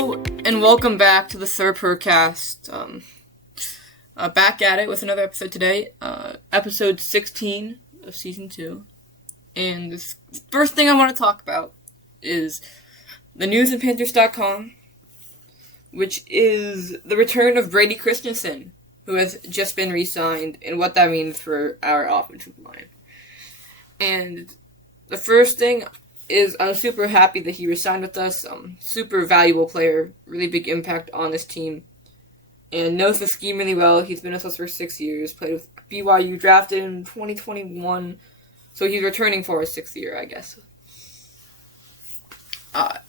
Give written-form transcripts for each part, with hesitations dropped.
Hello and welcome back to the Purrcast. Back at it with another episode today, episode 16 of season 2. And the first thing I want to talk about is the news in Panthers.com, which is the return of Brady Christensen, who has just been re-signed, and what that means for our offensive line. And the first thing is I'm super happy that he re-signed with us. Super valuable player, really big impact on this team, and knows the scheme really well. He's been with us for 6 years, played with BYU, drafted in 2021, so he's returning for his 6th year, I guess.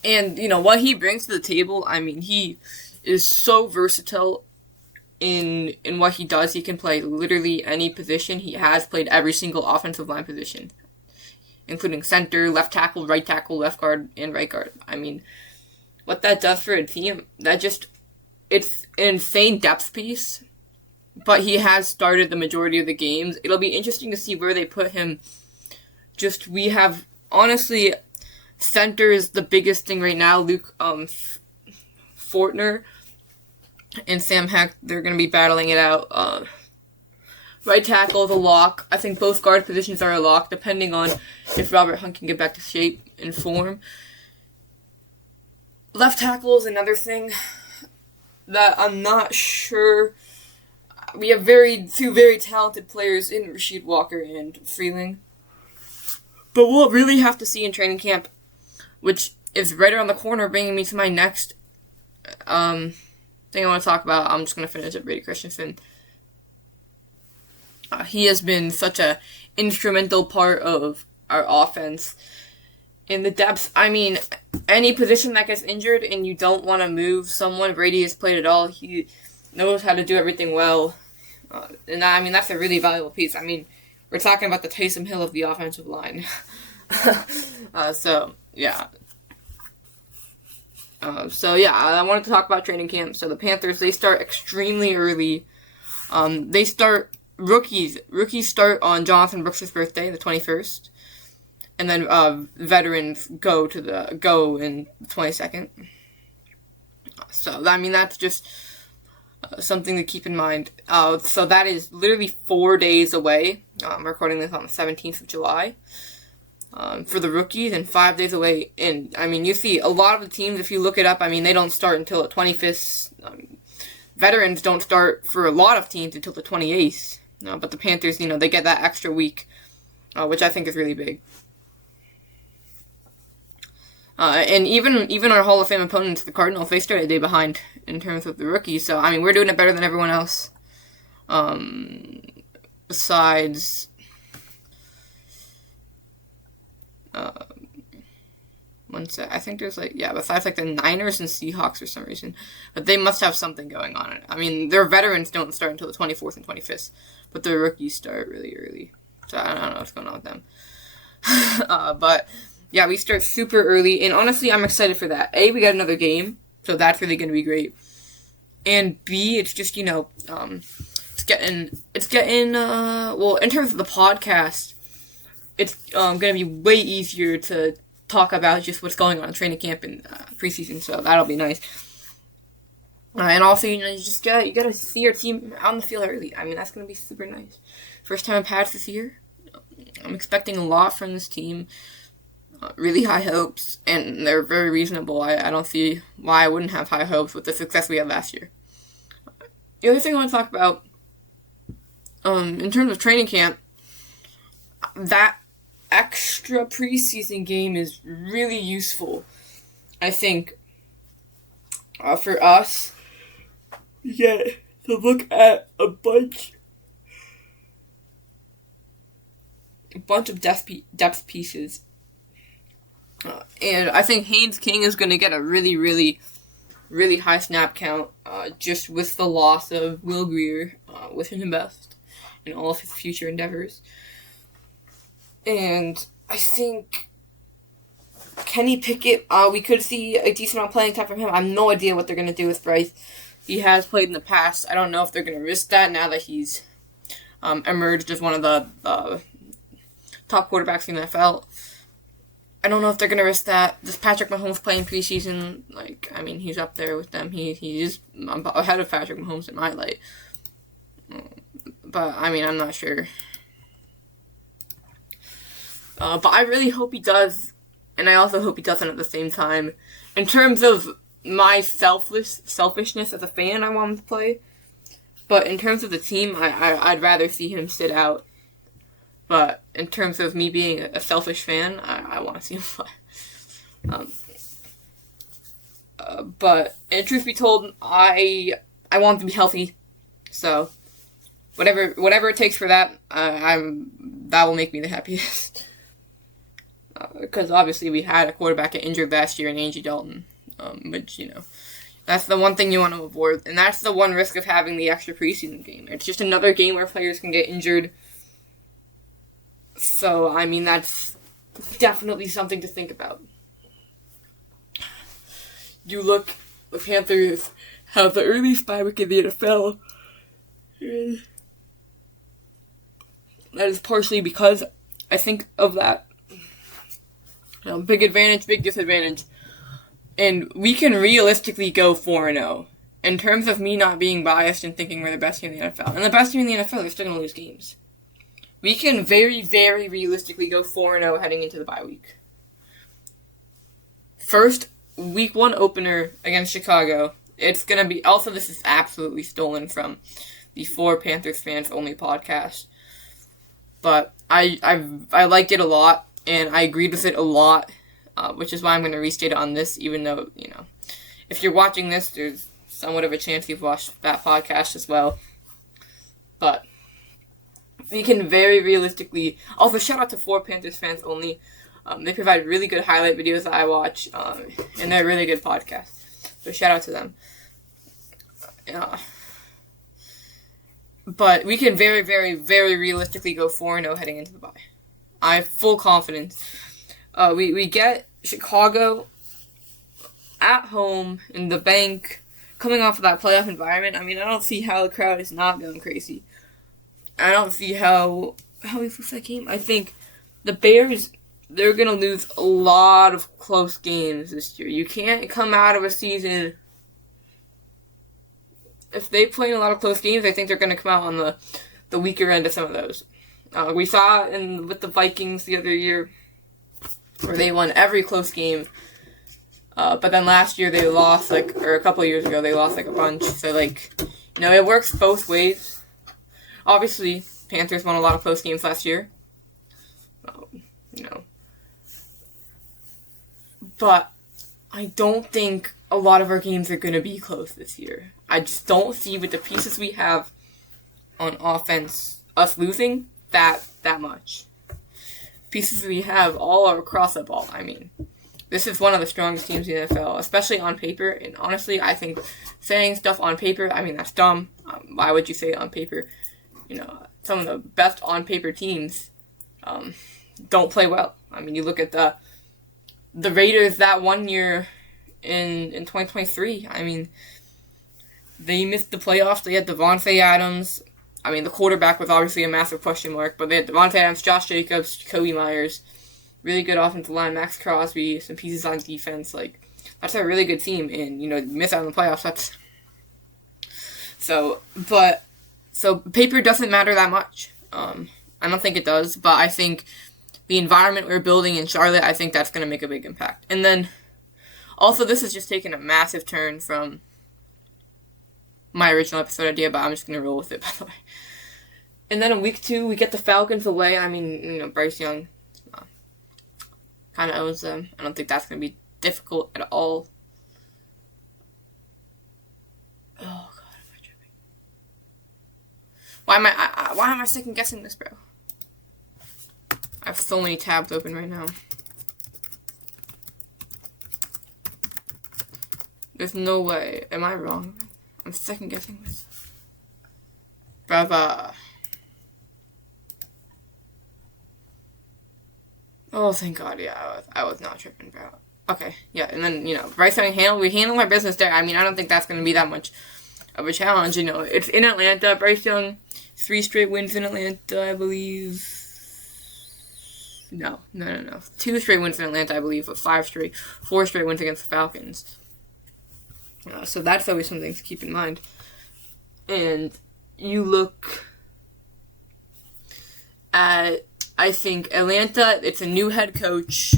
And, what he brings to the table, he is so versatile in what he does. He can play literally any position. He has played every single offensive line position, including center, left tackle, left guard, and right guard. What that does for a team, it's an insane depth piece, but he has started the majority of the games. It'll be interesting to see where they put him. We have, honestly, center is the biggest thing right now. Luke Fortner and Sam Heck, they're going to be battling it out. Right tackle is a lock. I think both guard positions are a lock, depending on if Robert Hunt can get back to shape and form. Left tackle is another thing that I'm not sure. We have two very talented players in Rasheed Walker and Freeling. But we'll really have to see in training camp, which is right around the corner, bringing me to my next thing I want to talk about. I'm just going to finish up Brady Christensen. He has been such a instrumental part of our offense. In the depth, any position that gets injured and you don't want to move someone, Brady has played it all. He knows how to do everything well. And that's a really valuable piece. We're talking about the Taysom Hill of the offensive line. I wanted to talk about training camp. So the Panthers, they start extremely early. Rookies start on Jonathan Brooks' birthday, the 21st. And then veterans go in the 22nd. So, that's just something to keep in mind. So that is literally 4 days away. I'm recording this on the 17th of July. For the rookies, and 5 days away. And, you see a lot of the teams, if you look it up, they don't start until the 25th. Veterans don't start for a lot of teams until the 28th. But the Panthers, they get that extra week, which I think is really big. And even our Hall of Fame opponents, the Cardinals, they start a day behind in terms of the rookies. So, we're doing it better than everyone else. Besides... I think there's besides the Niners and Seahawks for some reason, but they must have something going on. Their veterans don't start until the 24th and 25th, but their rookies start really early. So I don't know what's going on with them. But yeah, we start super early, and honestly, I'm excited for that. A, we got another game, so that's really going to be great. And B, it's just in terms of the podcast, it's going to be way easier to talk about just what's going on in training camp and preseason, so that'll be nice. And also, you gotta see your team on the field early. That's gonna be super nice. First time in pads this year. I'm expecting a lot from this team. Really high hopes, and they're very reasonable. I don't see why I wouldn't have high hopes with the success we had last year. The other thing I want to talk about, in terms of training camp, that extra preseason game is really useful, I think, for us. We get to look at a bunch of depth pieces, and I think Haynes King is going to get a really, really, really high snap count, just with the loss of Will Greer, wishing him best in all of his future endeavors. And I think Kenny Pickett, we could see a decent amount of playing time from him. I have no idea what they're going to do with Bryce. He has played in the past. I don't know if they're going to risk that now that he's emerged as one of the top quarterbacks in the NFL. I don't know if they're gonna risk that. Does Patrick Mahomes play in preseason? Like, I mean, he's up there with them. He is ahead of Patrick Mahomes in my light. But I mean, I'm not sure. But I really hope he does, and I also hope he doesn't at the same time. In terms of my selfishness as a fan, I want him to play. But in terms of the team, I'd rather see him sit out. But in terms of me being a selfish fan, I want to see him play. But truth be told, I want him to be healthy. So whatever it takes for that, that will make me the happiest. Because obviously we had a quarterback get injured last year in Angie Dalton, which, you know, that's the one thing you want to avoid. And that's the one risk of having the extra preseason game. It's just another game where players can get injured. So, I mean, that's definitely something to think about. You look, the Panthers have the earliest bye week in the NFL. That is partially because I think of that. Big advantage, big disadvantage. And we can realistically go 4-0. In terms of me not being biased and thinking we're the best team in the NFL. And the best team in the NFL, they're still going to lose games. We can very, very realistically go 4-0 heading into the bye week. First, week 1 opener against Chicago. It's going to be... Also, this is absolutely stolen from the For Panthers Fans Only podcast. But I liked it a lot, and I agreed with it a lot, which is why I'm going to restate it on this, even though, you know, if you're watching this, there's somewhat of a chance you've watched that podcast as well. But we can very realistically... Also, shout out to For Panthers Fans Only. They provide really good highlight videos that I watch, and they're a really good podcast. So shout out to them. But we can very, very, very realistically go 4-0 heading into the bye. I have full confidence. We get Chicago at home in the bank, coming off of that playoff environment. I mean, I don't see how the crowd is not going crazy. I don't see how we lose that game. I think the Bears, they're going to lose a lot of close games this year. You can't come out of a season... If they play in a lot of close games, I think they're going to come out on the weaker end of some of those. We saw it with the Vikings the other year, where they won every close game. But then last year they lost, or a couple of years ago, they lost a bunch. So, it works both ways. Obviously, Panthers won a lot of close games last year. But I don't think a lot of our games are going to be close this year. I just don't see, with the pieces we have on offense, us losing that much. Pieces we have all are across the ball. I mean, this is one of the strongest teams in the NFL, especially on paper. And honestly, I think saying stuff on paper, I mean, that's dumb. Why would you say it on paper? Some of the best on paper teams don't play well. I mean, you look at the Raiders that one year in 2023. I mean, they missed the playoffs. They had Devontae Adams. I mean, the quarterback was obviously a massive question mark, but they had Devontae Adams, Josh Jacobs, Jacoby Myers, really good offensive line, Max Crosby, some pieces on defense. That's a really good team, and, miss out on the playoffs, So paper doesn't matter that much. I don't think it does, but I think the environment we're building in Charlotte, I think that's going to make a big impact. And then, also, this has just taken a massive turn from my original episode idea, but I'm just going to roll with it, by the way. And then in week 2, we get the Falcons away. I mean, Bryce Young kind of owns them. I don't think that's going to be difficult at all. Oh, God, am I tripping? Why am I second guessing this, bro? I have so many tabs open right now. There's no way. Am I wrong? I'm second guessing this. Brava. Oh, thank God. Yeah, I was not tripping, bro. Okay, yeah, and then, Bryce Young, we handle our business there. I mean, I don't think that's going to be that much of a challenge. It's in Atlanta. Bryce Young, 3 straight wins in Atlanta, I believe. No. 2 straight wins in Atlanta, I believe, but 4 straight wins against the Falcons. So that's always something to keep in mind. And you look at, I think, Atlanta, it's a new head coach.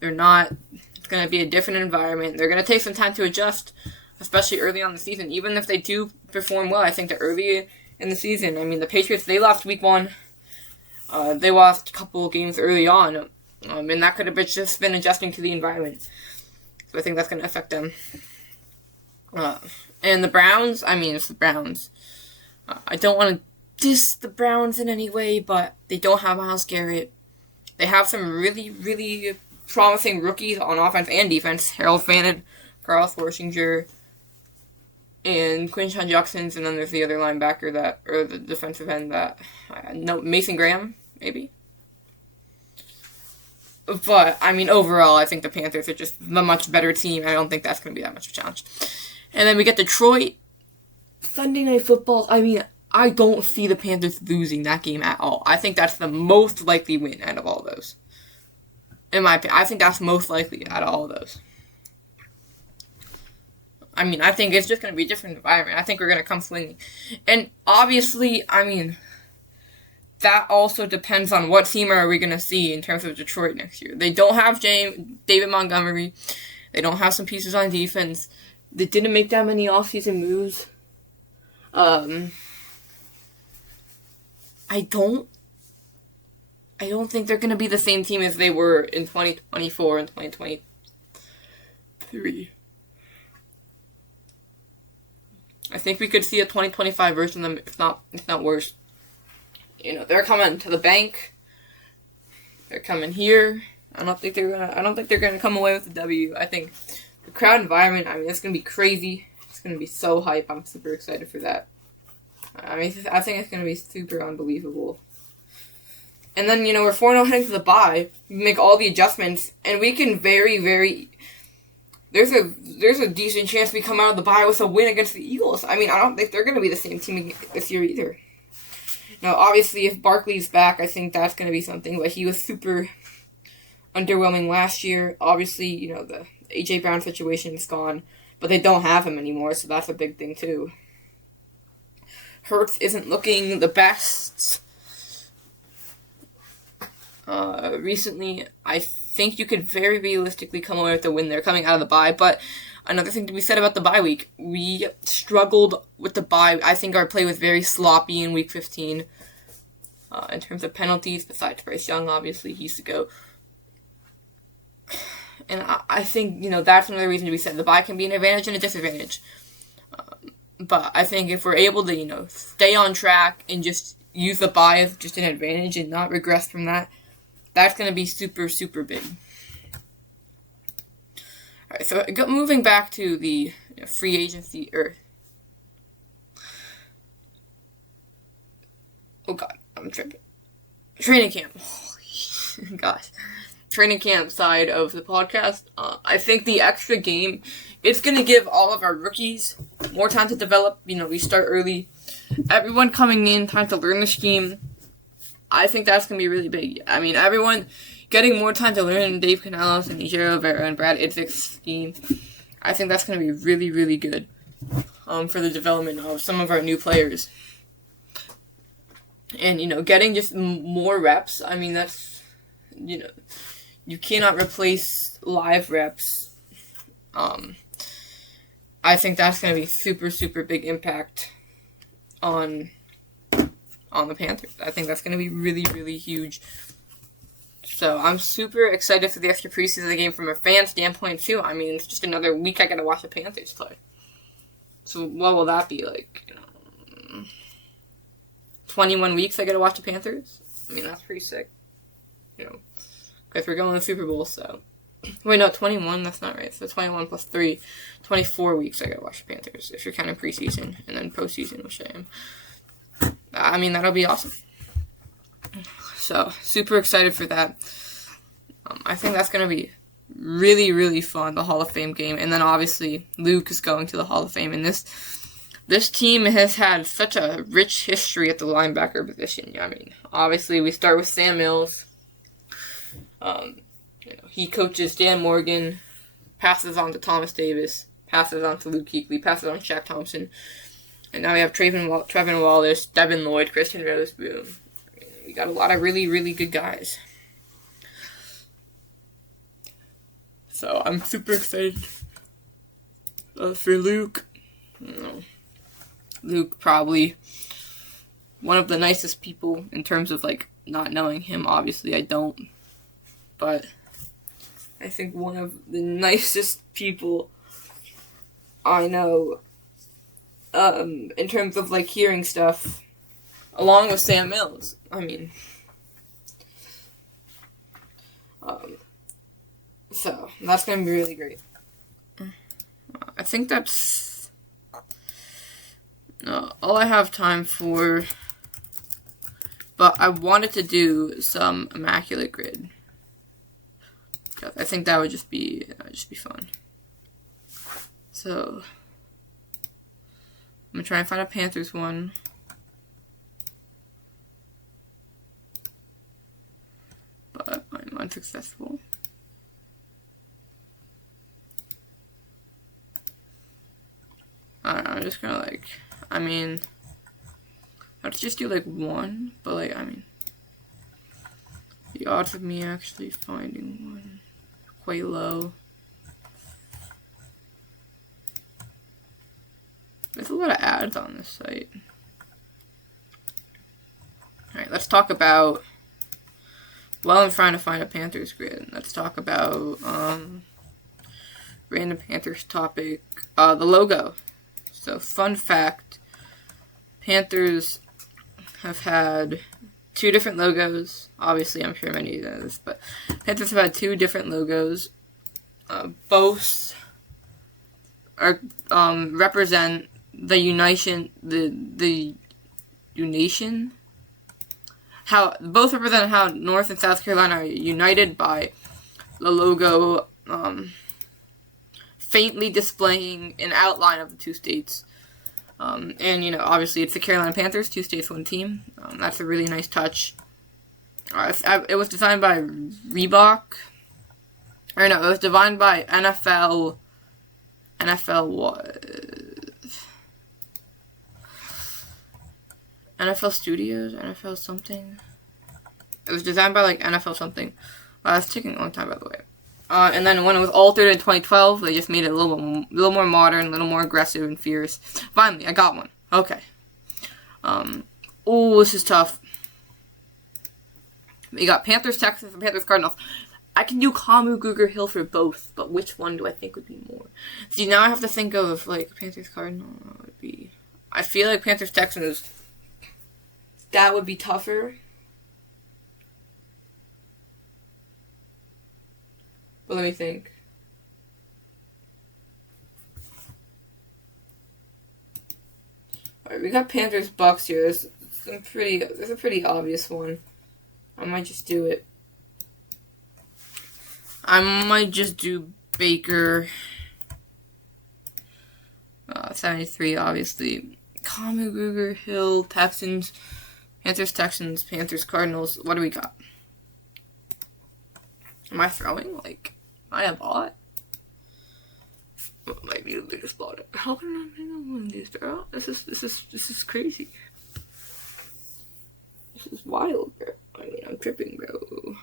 It's going to be a different environment. They're going to take some time to adjust, especially early on in the season. Even if they do perform well, I think that early in the season, I mean, the Patriots, they lost week 1. They lost a couple of games early on, and that could have just been adjusting to the environment. So I think that's going to affect them. And the Browns, I mean, it's the Browns. I don't want to diss the Browns in any way, but they don't have Myles Garrett. They have some really, really promising rookies on offense and defense. Harold Fannin, Carl Forsinger, and Quinshon Judkins, and then there's the other linebacker or the defensive end Mason Graham, maybe. But, I mean, overall, I think the Panthers are just the much better team. I don't think that's going to be that much of a challenge. And then we get Detroit. Sunday Night Football. I mean, I don't see the Panthers losing that game at all. I think that's the most likely win out of all those. In my opinion, I think that's most likely out of all of those. I mean, I think it's just going to be a different environment. I think we're going to come swinging. And obviously, I mean, that also depends on what team are we going to see in terms of Detroit next year. They don't have David Montgomery. They don't have some pieces on defense. They didn't make that many offseason moves. I don't think they're going to be the same team as they were in 2024 and 2023. I think we could see a 2025 version of them, if not worse. You know, they're coming to the bank. They're coming here. I don't think they're gonna come away with the W. I think the crowd environment, I mean, it's gonna be crazy. It's gonna be so hype. I'm super excited for that. I mean, I think it's gonna be super unbelievable. And then, you know, we're 4-0 heading to the bye. We make all the adjustments, and we can there's a decent chance we come out of the bye with a win against the Eagles. I mean, I don't think they're going to be the same team this year either. Now, obviously, if Barkley's back, I think that's going to be something, but he was super underwhelming last year. Obviously, you know, the A.J. Brown situation is gone, but they don't have him anymore, so that's a big thing, too. Hurts isn't looking the best. Recently, I think you could very realistically come away with a win there coming out of the bye, but another thing to be said about the bye week, we struggled with the bye. I think our play was very sloppy in week 15 in terms of penalties, besides Bryce Young, obviously, he used to go. And I think, you know, that's another reason to be said. The bye can be an advantage and a disadvantage. But I think if we're able to, you know, stay on track and just use the bye as just an advantage and not regress from that, that's going to be super, super big. Alright, so moving back to the free agency, oh god, I'm tripping. Training camp. Holy gosh. Training camp side of the podcast. I think the extra game, it's going to give all of our rookies more time to develop. You know, we start early. Everyone coming in, time to learn the scheme. I think that's going to be really big. I mean, everyone getting more time to learn Dave Canales and Ejiro Rivera and Brad Idzik's scheme. I think that's going to be really, really good for the development of some of our new players. And, you know, getting just more reps, I mean, that's, you know, you cannot replace live reps. I think that's going to be super, super big impact on the Panthers. I think that's going to be really, really huge. So I'm super excited for the extra preseason game from a fan standpoint too. I mean, it's just another week I got to watch the Panthers play. So what will that be like? You know, 21 weeks I got to watch the Panthers. I mean, that's pretty sick. You know, because we're going to the Super Bowl. So wait, no, 21. That's not right. So 21 plus 3, 24 weeks I got to watch the Panthers if you're counting preseason and then postseason, which I am. I mean, that'll be awesome. So, super excited for that. I think that's going to be really, really fun, the Hall of Fame game. And then, obviously, Luke is going to the Hall of Fame. And this team has had such a rich history at the linebacker position. I mean, obviously, we start with Sam Mills. He coaches Dan Morgan, passes on to Thomas Davis, passes on to Luke Kuechly, passes on to Shaq Thompson. And now we have Trevin Wallace, Devin Lloyd, Christian Witherspoon. We got a lot of really, really good guys. So I'm super excited for Luke. Luke probably one of the nicest people in terms of not knowing him. Obviously, I don't, but I think one of the nicest people I know. In terms of hearing stuff, along with Sam Mills. So that's gonna be really great. I think that's all I have time for. But I wanted to do some Immaculate Grid. I think that would just be fun. So I'm gonna try and find a Panthers one. But I'm unsuccessful. I'm just gonna I'd just do one, but the odds of me actually finding one quite low. There's a lot of ads on this site. Alright, let's talk about, while I'm trying to find a Panthers grid, let's talk about random Panthers topic, the logo. So, fun fact, Panthers have had 2 different logos. Obviously, I'm sure many of you know this, but Panthers have had 2 different logos. Both are represent the unation, the unation. How both represent how North and South Carolina are united by the logo, faintly displaying an outline of the 2 states. And obviously it's the Carolina Panthers, 2 states, 1 team. That's a really nice touch. It was designed by Reebok. Or no, it was designed by NFL Studios, NFL something. It was designed by NFL something. It's taking a long time, by the way. And then when it was altered in 2012, they just made it a little more modern, a little more aggressive and fierce. Finally, I got one. Okay. This is tough. You got Panthers, Texans, and Panthers, Cardinals. I can do Kamu, Gruger, Hill for both, but which one do I think would be more? See, now I have to think of Panthers, Cardinals would be. I feel like Panthers, Texans. That would be tougher. But let me think. Alright, we got Panthers, Bucks here. There's a pretty obvious one. I might just do it. I might just do Baker. 73, obviously. Kamu, Gruger, Hill, Texans, Panthers, Cardinals. What do we got? Am I throwing? Am I a bot? What might be the biggest bot? How can I think of one of these, bro? This is crazy. This is wild, bro. I'm tripping, bro.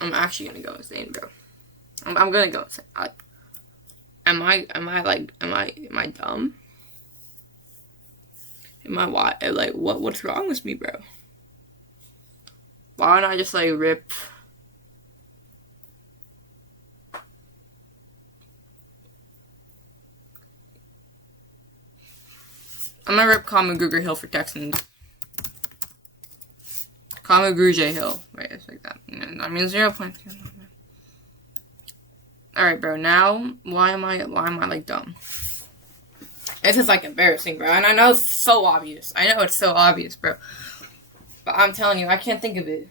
I'm actually gonna go insane, bro. I'm gonna go insane. Am I dumb? Am I what's wrong with me, bro? Why don't I just rip? I'm gonna rip Kamu, Gruger, Hill for Texans. Kamu, Gruger, Hill. Wait, it's like that. 0 points. Alright, bro, now, why am I dumb? This is, embarrassing, bro, and I know it's so obvious. Bro. But I'm telling you, I can't think of it.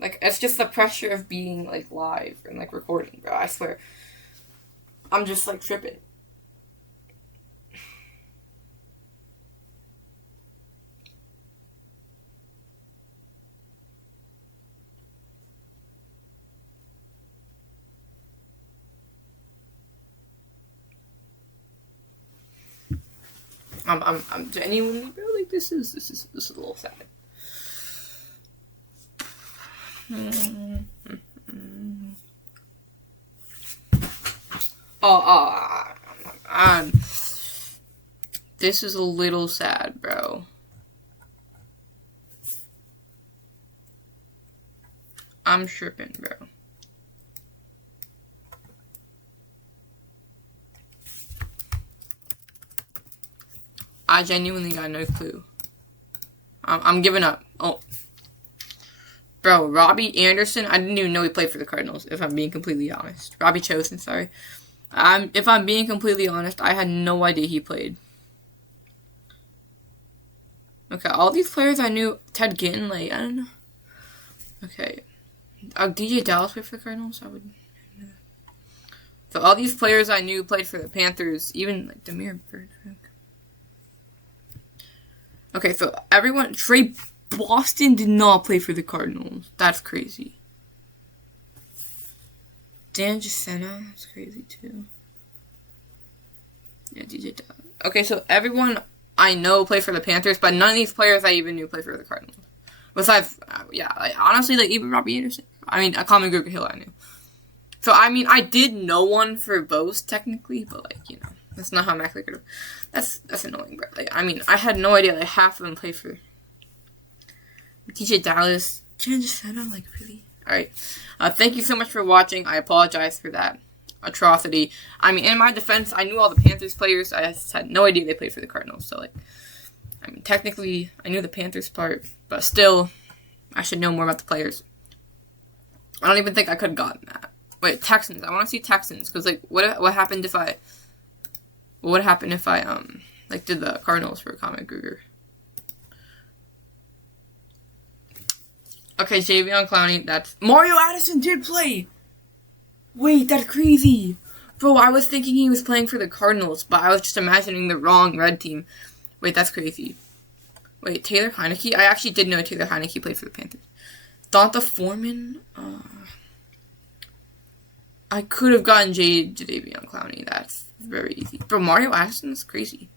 It's just the pressure of being, live and, recording, bro, I swear. I'm just like tripping. I'm genuinely, bro, like, this is a little sad. This is a little sad, bro. I'm tripping, bro. I genuinely got no clue. I'm giving up. Oh. Bro, Robbie Anderson, I didn't even know he played for the Cardinals, if I'm being completely honest. Robbie Chosen, sorry. If I'm being completely honest, I had no idea he played. Okay, all these players I knew. Ted Ginn, like, I don't know. Okay. DJ Dallas played for the Cardinals? I would know. So all these players I knew played for the Panthers, even, like, Demir Birdhook. Okay, so everyone, Trey Boston did not play for the Cardinals. That's crazy. Dan Gisena, that's crazy too. Yeah, DJ Dallas. Okay, so everyone I know played for the Panthers, but none of these players I even knew played for the Cardinals. Besides, honestly, like, even Robbie Anderson. I mean, Common Group Hill I knew. So, I mean, I did know one for both, technically, but, like, you know. That's not how I'm actually gonna. That's annoying, bro. Like, I mean, I had no idea. Like, half of them played for DJ Dallas. I'm like, really? Alright. Thank you so much for watching. I apologize for that atrocity. I mean, in my defense, I knew all the Panthers players. I just had no idea they played for the Cardinals. So, like, I mean, technically, I knew the Panthers part, but still, I should know more about the players. I don't even think I could have gotten that. Wait, Texans. I want to see Texans, because, like, what happened if I... What would happen if I, like, did the Cardinals for Comet Gruger? Okay, Javion Clowney, that's... Mario Addison did play! Wait, that's crazy! Bro, I was thinking he was playing for the Cardinals, but I was just imagining the wrong red team. Wait, that's crazy. Wait, Taylor Heineke? I actually did know Taylor Heineke played for the Panthers. Donta Foreman? I could have gotten Javion Clowney, that's... very easy. Bro, Mario Addison is crazy.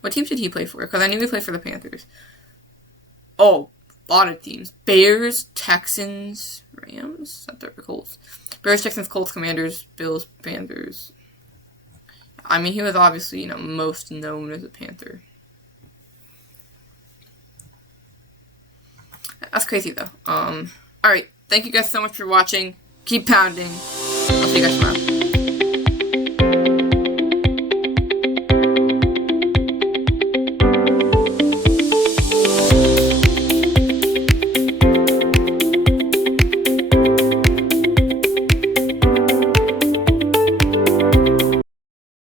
What teams did he play for? Because I knew he played for the Panthers. Oh, a lot of teams. Bears, Texans, Rams? I thought Colts. Bears, Texans, Colts, Commanders, Bills, Panthers. I mean, he was obviously, you know, most known as a Panther. That's crazy, though. Alright. Thank you guys so much for watching. Keep pounding. I'll see you guys tomorrow.